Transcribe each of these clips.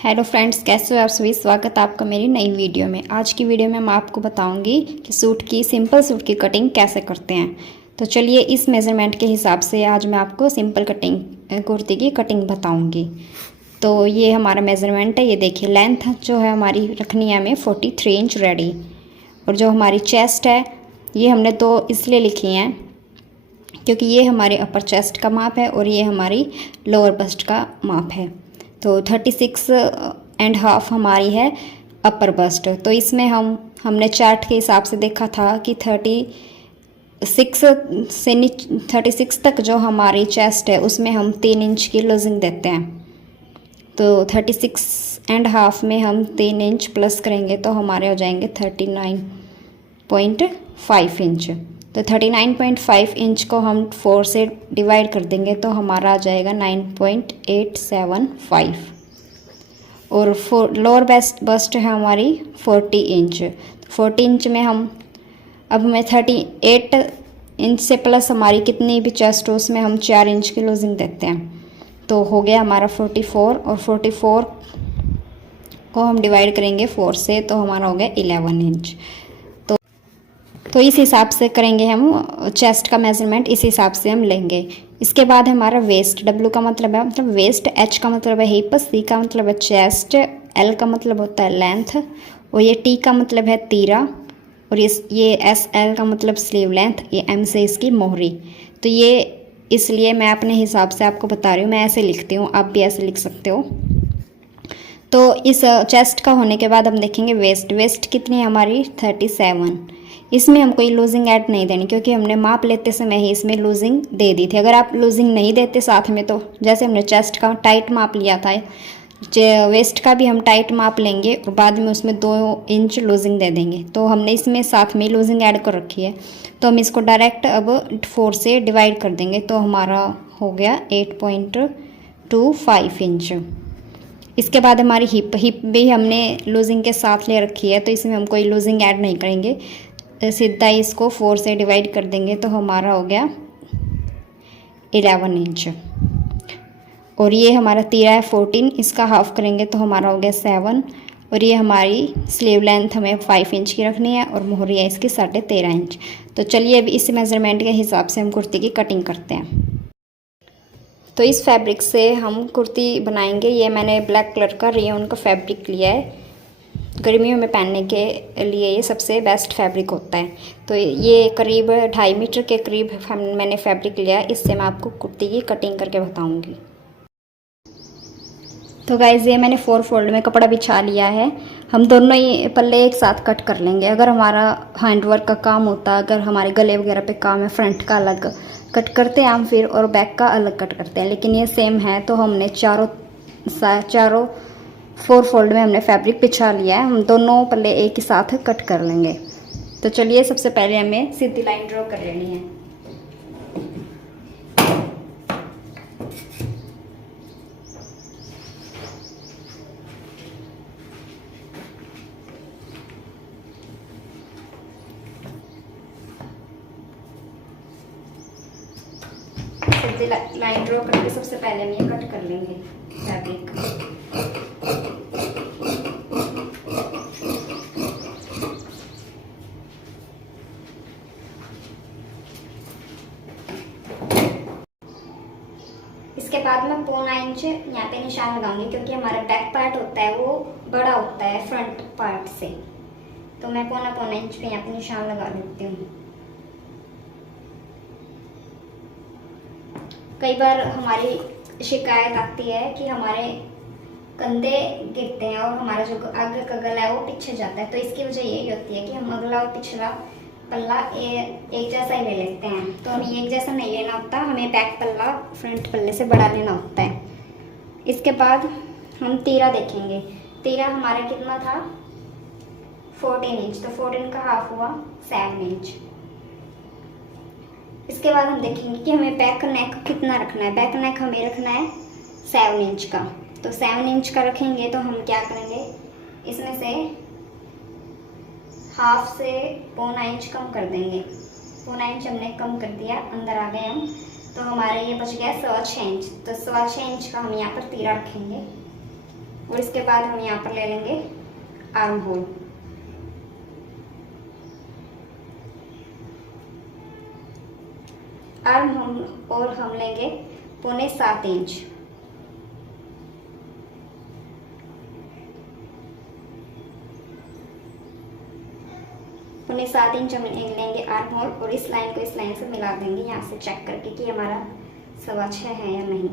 Hello friends, कैसे हो आप सभी। स्वागत है आपका मेरी नई वीडियो में। आज की वीडियो में मैं आपको बताऊंगी कि सिंपल सूट की कटिंग कैसे करते हैं। तो चलिए इस मेज़रमेंट के हिसाब से आज मैं आपको सिंपल कटिंग कुर्ती की कटिंग बताऊंगी। तो ये हमारा मेज़रमेंट है। ये देखिए, लेंथ जो है हमारी रखनी है हमें 43 इंच रेडी। और जो हमारी चेस्ट है ये हमने 2 इसलिए लिखी हैं क्योंकि ये हमारे अपर चेस्ट का माप है और ये हमारी लोअर बस्ट का माप है। तो 36.5 हमारी है अपर बस्ट। तो इसमें हमने चार्ट के हिसाब से देखा था कि 36 तक जो हमारी चेस्ट है उसमें हम 3 इंच की लूजिंग देते हैं। तो 36.5 में हम 3 इंच प्लस करेंगे तो हमारे हो जाएंगे 39.5 इंच। तो 39.5 इंच को हम 4 से डिवाइड कर देंगे तो हमारा आ जाएगा 9.875। और लोअर बस्ट है हमारी 40 इंच। 40 इंच में हमें 38 इंच से प्लस हमारी कितनी भी चेस्ट हो उसमें हम 4 इंच की लूजिंग देते हैं। तो हो गया हमारा 44। और 44 को हम डिवाइड करेंगे 4 से तो हमारा हो गया 11 इंच। तो इस हिसाब से करेंगे हम चेस्ट का मेजरमेंट, इस हिसाब से हम लेंगे। इसके बाद हमारा वेस्ट, डब्ल्यू का मतलब है वेस्ट, एच का मतलब है हिप, सी का मतलब है चेस्ट, एल का मतलब होता है लेंथ, और ये टी का मतलब है तीरा, और ये एस एल का मतलब स्लीव लेंथ, ये एम से इसकी मोहरी। तो ये इसलिए मैं अपने हिसाब से आपको बता रही हूँ, मैं ऐसे लिखती हूँ, आप भी ऐसे लिख सकते हो। तो इस चेस्ट का होने के बाद हम देखेंगे वेस्ट कितनी है हमारी 37। इसमें हम कोई लूजिंग ऐड नहीं देनी क्योंकि हमने माप लेते समय ही इसमें लूजिंग दे दी थी। अगर आप लूजिंग नहीं देते साथ में तो जैसे हमने चेस्ट का टाइट माप लिया था, वेस्ट का भी हम टाइट माप लेंगे और बाद में उसमें 2 इंच लूजिंग दे देंगे। तो हमने इसमें साथ में लूजिंग ऐड कर रखी है तो हम इसको डायरेक्ट अब 4 से डिवाइड कर देंगे तो हमारा हो गया 8.25 इंच। इसके बाद हमारी हिप भी हमने लूजिंग के साथ ले रखी है तो इसमें हम कोई लूजिंग ऐड नहीं करेंगे, सीधा इसको 4 से डिवाइड कर देंगे तो हमारा हो गया 11 इंच। और ये हमारा तीरा है 14, इसका हाफ करेंगे तो हमारा हो गया 7। और ये हमारी स्लीव लेंथ हमें 5 इंच की रखनी है और मोहरी है इसकी 13.5 इंच। तो चलिए अब इस मेज़रमेंट के हिसाब से हम कुर्ती की कटिंग करते हैं। तो इस फैब्रिक से हम कुर्ती बनाएंगे। ये मैंने ब्लैक कलर का रेयन का फैब्रिक लिया है, गर्मियों में पहनने के लिए ये सबसे बेस्ट फैब्रिक होता है। तो ये करीब 2.5 मीटर के करीब मैंने फैब्रिक लिया है, इससे मैं आपको कुर्ती की कटिंग करके बताऊंगी। तो गाइज़ ये मैंने 4 फोल्ड में कपड़ा बिछा लिया है। हम दोनों ही पल्ले एक साथ कट कर लेंगे। अगर हमारा हैंडवर्क का काम होता है, अगर हमारे गले वगैरह पे काम है, फ्रंट का अलग कट करते हैं हम फिर, और बैक का अलग कट करते हैं। लेकिन ये सेम है तो हमने चारों 4 फोल्ड में हमने फैब्रिक बिछा लिया है। हम दोनों पल्ले एक ही साथ कट कर लेंगे। तो चलिए सबसे पहले हमें सीधी लाइन ड्रॉ कर लेनी है। सीधी लाइन ड्रॉ करके सबसे पहले हम ये कट कर लेंगे फैब्रिक। इसके बाद मैं 1.25 इंच यहाँ पे निशान लगाऊंगी क्योंकि हमारा बैक पार्ट होता है वो बड़ा होता है फ्रंट पार्ट से। तो मैं 1.25 इंच पे यहाँ पे निशान लगा देती हूँ। कई बार हमारी शिकायत आती है कि हमारे कंधे गिरते हैं और हमारा जो आगे का गला है वो पीछे जाता है। तो इसकी वजह यही होती है कि हम अगला और पिछला पल्ला एक जैसा ही ले लेते हैं। तो हमें एक जैसा नहीं लेना होता, हमें बैक पल्ला फ्रंट पल्ले से बड़ा लेना होता है। इसके बाद हम तीरा देखेंगे। तीरा हमारा कितना था 14 इंच, तो 14 का हाफ हुआ 7 इंच। इसके बाद हम देखेंगे कि हमें बैक नेक कितना रखना है। बैक नेक हमें रखना है 7 इंच का। तो 7 इंच का रखेंगे तो हम क्या करेंगे, इसमें से हाफ से 1.25 इंच कम कर देंगे। 1.25 इंच हमने कम कर दिया, अंदर आ गए हम। तो हमारा ये बच गया 6.25 इंच। तो 6.25 इंच का हम यहाँ पर तीरा रखेंगे। और इसके बाद हम यहाँ पर ले लेंगे आर्म होल। आर्म होल और हम लेंगे 6.25 इंच। पौने 7 इंच हम लेंगे आर्म होल और इस लाइन को इस लाइन से मिला देंगे यहाँ से चेक करके कि हमारा 6.25 है या नहीं।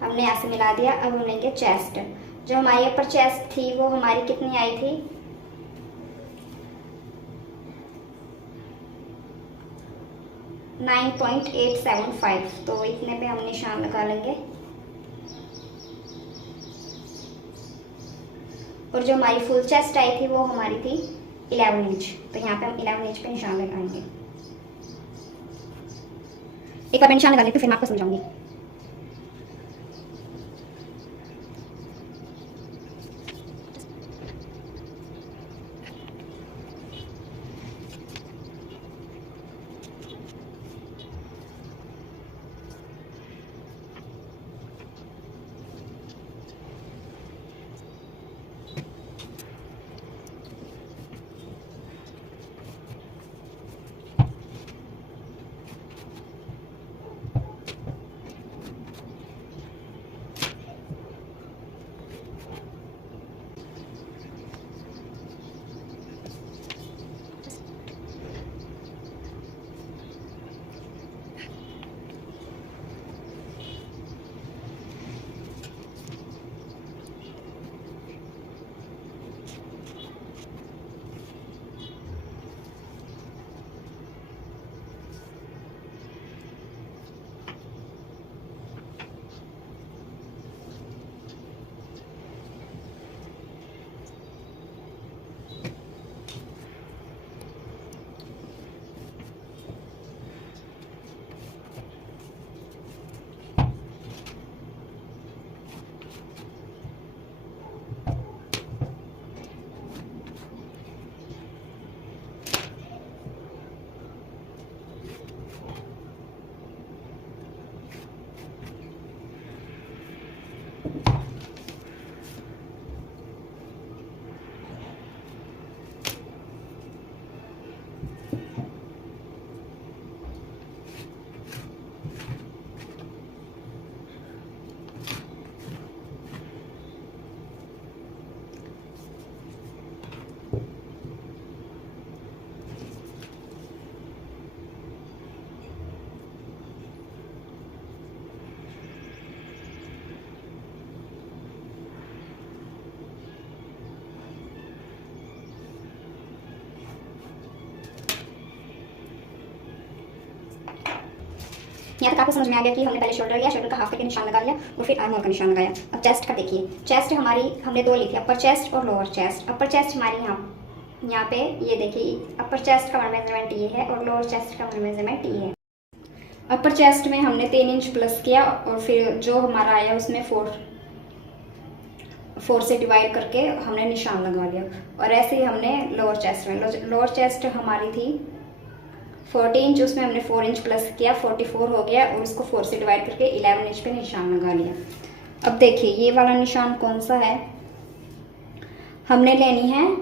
हमने यहाँ से मिला दिया। अब हम लेंगे चेस्ट। जो हमारी अपर चेस्ट थी वो हमारी कितनी आई थी, 9.875। तो इतने पे हम निशान लगा लेंगे। और जो हमारी फुल चेस्ट आई थी वो हमारी थी 11 इंच। तो यहाँ पे हम 11 इंच पे निशान लगाएंगे। एक बार मैं निशान लगा लेती हूँ फिर मैं आपको समझाऊंगी। यहाँ तक आपको समझ में आ गया कि हमने पहले शोल्डर लिया, शोल्डर का हाफ करके निशान लगा लिया और फिर आर्म होल का निशान लगाया। अब चेस्ट का देखिए। चेस्ट हमारी हमने दो ली थी, अपर चेस्ट और लोअर चेस्ट। अपर चेस्ट हमारी यहाँ पे ये देखिए, अपर चेस्ट का मेजरमेंट ये है और लोअर चेस्ट का मेजरमेंट ये है। अपर चेस्ट में हमने 3 इंच प्लस किया और फिर जो हमारा आया उसमें 4 से डिवाइड करके हमने निशान लगवा लिया। और ऐसे ही हमने लोअर चेस्ट में, लोअर चेस्ट हमारी थी 40 इंच, उसमें हमने 4 इंच प्लस किया, 44 हो गया और उसको 4 से डिवाइड करके 11 इंच पे निशान लगा लिया। अब देखिए ये वाला निशान कौन सा है, हमने लेनी है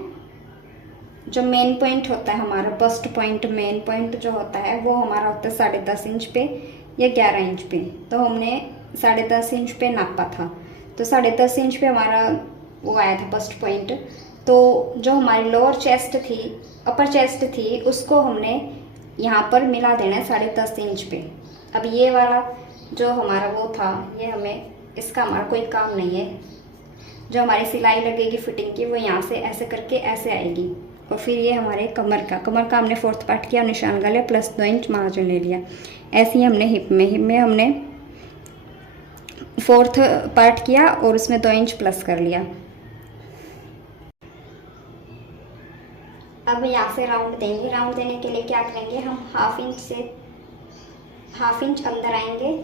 जो मेन पॉइंट होता है हमारा, बस्ट पॉइंट, मेन पॉइंट जो होता है वो हमारा होता है 10.5 इंच पे या 11 इंच पे। तो हमने 10.5 इंच पे नापा था, तो 10.5 इंच पे हमारा वो आया था बस्ट पॉइंट। तो जो हमारी लोअर चेस्ट थी, अपर चेस्ट थी, उसको हमने यहाँ पर मिला देना है 10.5 इंच पे। अब ये वाला जो हमारा वो था, ये हमें, इसका हमारा कोई काम नहीं है। जो हमारी सिलाई लगेगी फिटिंग की वो यहाँ से ऐसे करके ऐसे आएगी। और फिर ये हमारे कमर का हमने 4th पार्ट किया, निशान लगा लिया, प्लस 2 इंच मार्जिन ले लिया। ऐसे ही हमने हिप में हमने 4th पार्ट किया और उसमें 2 इंच प्लस कर लिया। अब यहाँ से राउंड देंगे। राउंड देने के लिए क्या करेंगे, हम हाफ इंच अंदर आएंगे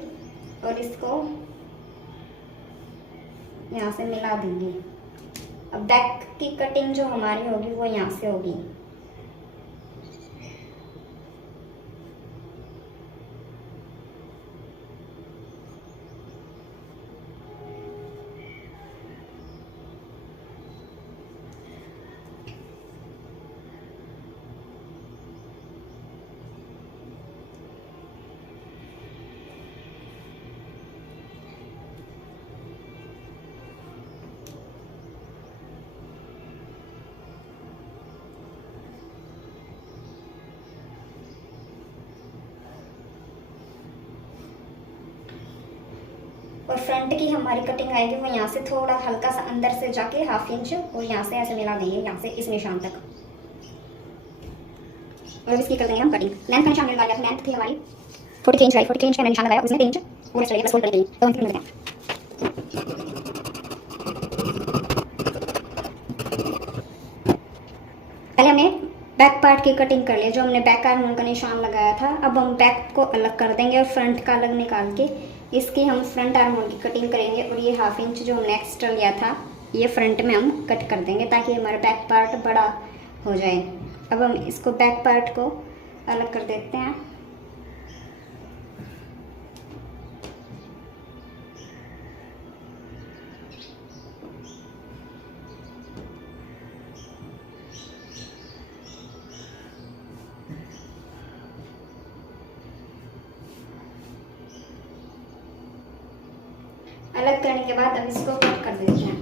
और इसको यहाँ से मिला देंगे। अब बैक की कटिंग जो हमारी होगी वो यहाँ से होगी। और फ्रंट की हमारी कटिंग आएगी वो यहाँ से थोड़ा हल्का सा अंदर से जाके 1/2 इंच और यहाँ से ऐसे मिला देंगे, यहाँ से इस निशान तक। और इसकी कर देंगे हम कटिंग। लेंथ का निशान लगाया था, लेंथ थी हमारी 43 इंच, 43 इंच का निशान लगाया, उसमें 3 इंच पूरे चलेगा बस फोल्ड करने के लिए। तो हम मिलते हैं। पहले हमने बैक पार्ट की कटिंग कर लिया, जो हमने बैक आर्म का निशान लगाया था। अब हम बैक को अलग कर देंगे और फ्रंट का अलग निकाल के इसकी हम फ्रंट आर्म की कटिंग करेंगे। और ये 1/2 इंच जो हमने एक्स्ट्रा लिया था ये फ्रंट में हम कट कर देंगे ताकि हमारा बैक पार्ट बड़ा हो जाए। अब हम इसको बैक पार्ट को अलग कर देते हैं। अलग करने के बाद अब इसको कट कर देते हैं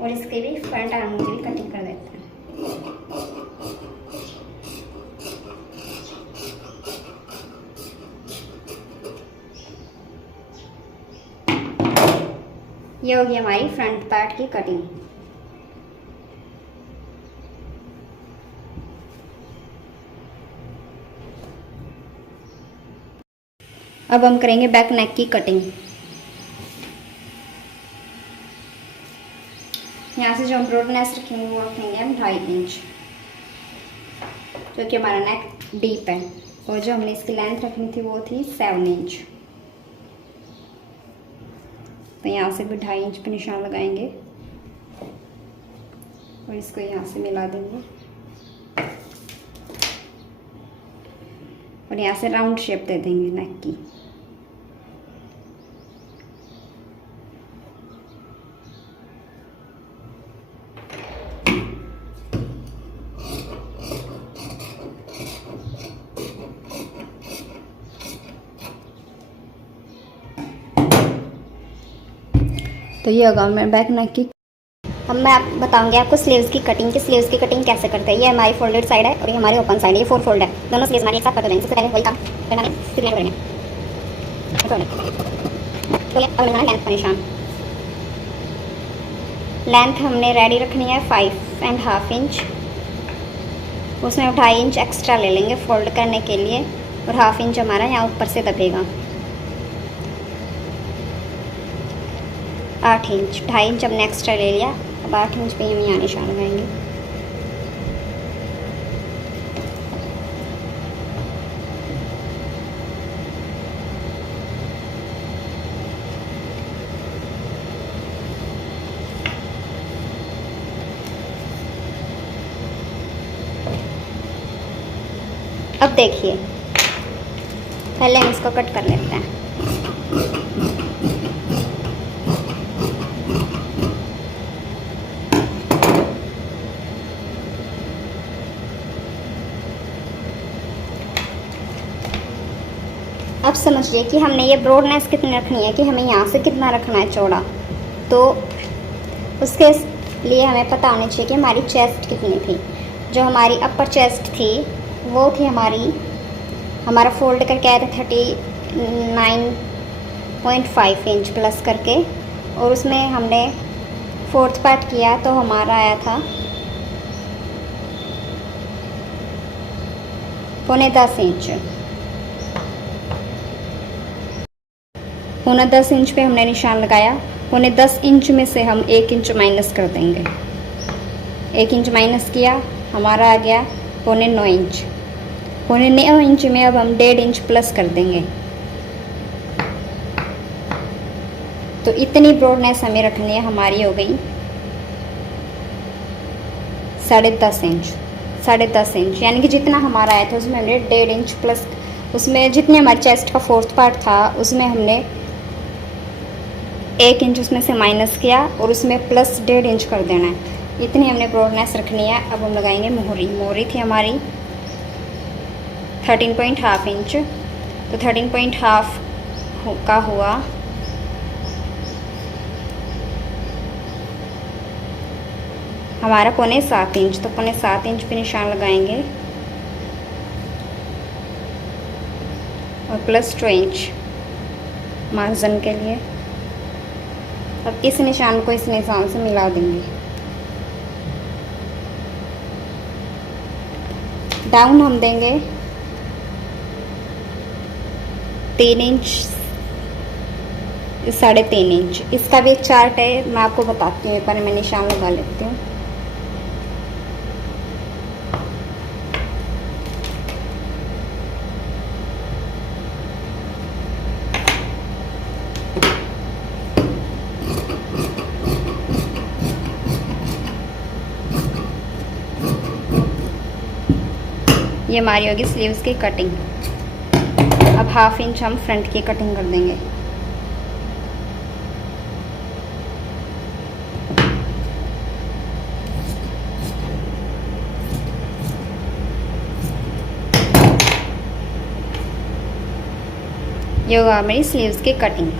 और इसके भी फ्रंट आर्म की भी कटिंग कर देते हैं। ये होगी हमारी फ्रंट पार्ट की कटिंग। अब हम करेंगे बैक नेक की कटिंग। यहाँ से जो हम ब्रॉडनेस रखेंगे वो रखेंगे हम 2.5 इंच, जो कि हमारा नेक डीप है। और जो हमने इसकी लेंथ रखनी थी वो थी 7 इंच। तो यहाँ से भी 2.5 इंच पे निशान लगाएंगे और इसको यहाँ से मिला देंगे और यहाँ से राउंड शेप दे देंगे नेक की। तो ये होगा मैं बैक नेक की। अब मैं बताऊंगी आपको स्लीव्स की कटिंग की। स्लीव्स की कटिंग कैसे करते हैं। ये हमारी फोल्डेड साइड है और ये हमारी ओपन साइड है। ये 4 फोल्ड है, दोनों स्लीव्स हमारी एक साथ कर देंगे। सबसे पहले वही काम करना है, सिग्नेचर करेंगे। तो ये अब लगाना लेंथ का निशान। लेंथ हमने रेडी रखनी है 5.5 इंच। उसमें 2.5 इंच एक्स्ट्रा ले लेंगे फोल्ड करने के लिए और 1/2 इंच हमारा यहाँ ऊपर से दबेगा। 8 इंच, 2.5 इंच हमने एक्स्ट्रा ले लिया। अब 8 इंच पे हम यहाँ निशान लगाएंगे। अब देखिए, पहले हम इसको कट कर लेते हैं। अब समझिए कि हमने ये ब्रॉडनेस कितनी रखनी है, कि हमें यहाँ से कितना रखना है चौड़ा। तो उसके लिए हमें पता होना चाहिए कि हमारी चेस्ट कितनी थी। जो हमारी अपर चेस्ट थी वो थी हमारा फोल्ड करके आया था 39.5 इंच प्लस करके। और उसमें हमने 4th पार्ट किया तो हमारा आया था 9.25 इंच। 9.10 इंच पे हमने निशान लगाया। 9.10 इंच में से हम 1 इंच माइनस कर देंगे। 1 इंच माइनस किया, हमारा आ गया 9.25 इंच। 9.25 इंच में अब हम 1.5 इंच प्लस कर देंगे। तो इतनी ब्रॉडनेस हमें रखनी है। हमारी हो गई 10.5 इंच। 10.5 इंच यानी कि जितना हमारा आया था उसमें हमने 1.5 इंच प्लस, उसमें जितने हमारे चेस्ट का 4th पार्ट था उसमें हमने 1 इंच उसमें से माइनस किया और उसमें प्लस 1.5 इंच कर देना है। इतनी हमने ब्रॉडनेस रखनी है। अब हम लगाएंगे मोहरी। मोहरी थी हमारी 13.5 इंच। तो 13.5 का हुआ हमारा 7.25 इंच। तो 7.25 इंच पे निशान लगाएंगे और +2 इंच मार्जिन के लिए। अब इस निशान को इस निशान से मिला देंगे। डाउन हम देंगे 3 इंच, 3.5 इंच। इसका भी एक चार्ट है, मैं आपको बताती हूँ, पर मैं निशान लगा लेती हूँ। ये हमारी होगी स्लीव्स की कटिंग। अब 1/2 इंच हम फ्रंट की कटिंग कर देंगे। ये होगा हमारी स्लीव्स की कटिंग।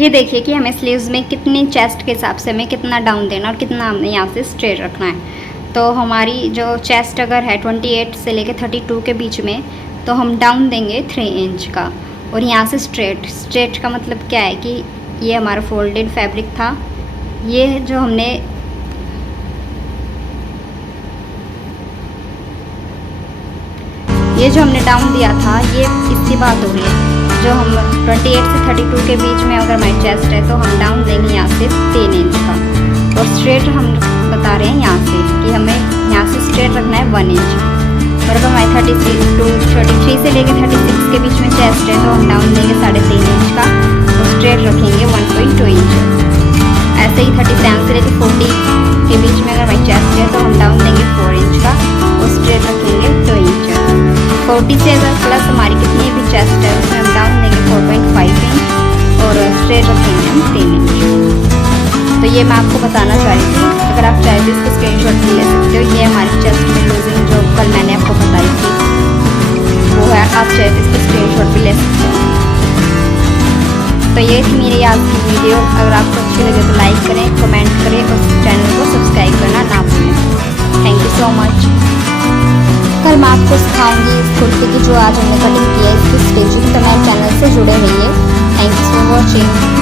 ये देखिए कि हमें स्लीव्स में कितनी, चेस्ट के हिसाब से हमें कितना डाउन देना और कितना हमें यहाँ से स्ट्रेट रखना है। तो हमारी जो चेस्ट अगर है 28 से लेके 32 के बीच में, तो हम डाउन देंगे 3 इंच का। और यहाँ से स्ट्रेट का मतलब क्या है कि ये हमारा फोल्डेड फैब्रिक था, ये जो हमने डाउन दिया था, ये इसकी बात हो रही है। जो हम 28 से 32 के बीच में अगर हमारी चेस्ट है तो हम डाउन देंगे यहाँ से 3 इंच का। और स्ट्रेट हम बता रहे हैं यहाँ से कि हमें यहाँ से स्ट्रेट रखना है 1 इंच। और अगर हमारी 33 से लेकर 36 के बीच में चेस्ट है तो हम डाउन देंगे 3.5 इंच का और स्ट्रेट रखेंगे 1.2 इंच। ऐसे ही 37 से लेकर 40 के बीच में अगर हमारी चेस्ट है तो हम डाउन देंगे 4 इंच का और स्ट्रेट रखेंगे 2 इंच। 40 से अगर प्लस हमारी कितनी भी चेस्ट है उसमें हम डाउन देंगे 4.5 इंच और स्ट्रेट रखेंगे हम 3 इंच। तो ये मैं आपको बताना चाह रही थी। अगर आप चाहे तो इसको स्क्रीनशॉट भी ले सकते हो। ये हमारी चेस्ट में लूजिंग जो कल मैंने आपको बताई थी वो है, आप चाहे तो इसको स्क्रीनशॉट भी ले सकते हो। तो ये थी मेरी आज की वीडियो। अगर आपको अच्छी लगे तो लाइक करें, कमेंट करें और चैनल को सब्सक्राइब करना ना भूलें। Thank you so much. कल मैं आपको सिखाऊंगी इस कुर्ती की जो आज हमने कटिंग की है इसकी स्टिचिंग। तो मेरे चैनल से जुड़े रहिए। Thank you for watching.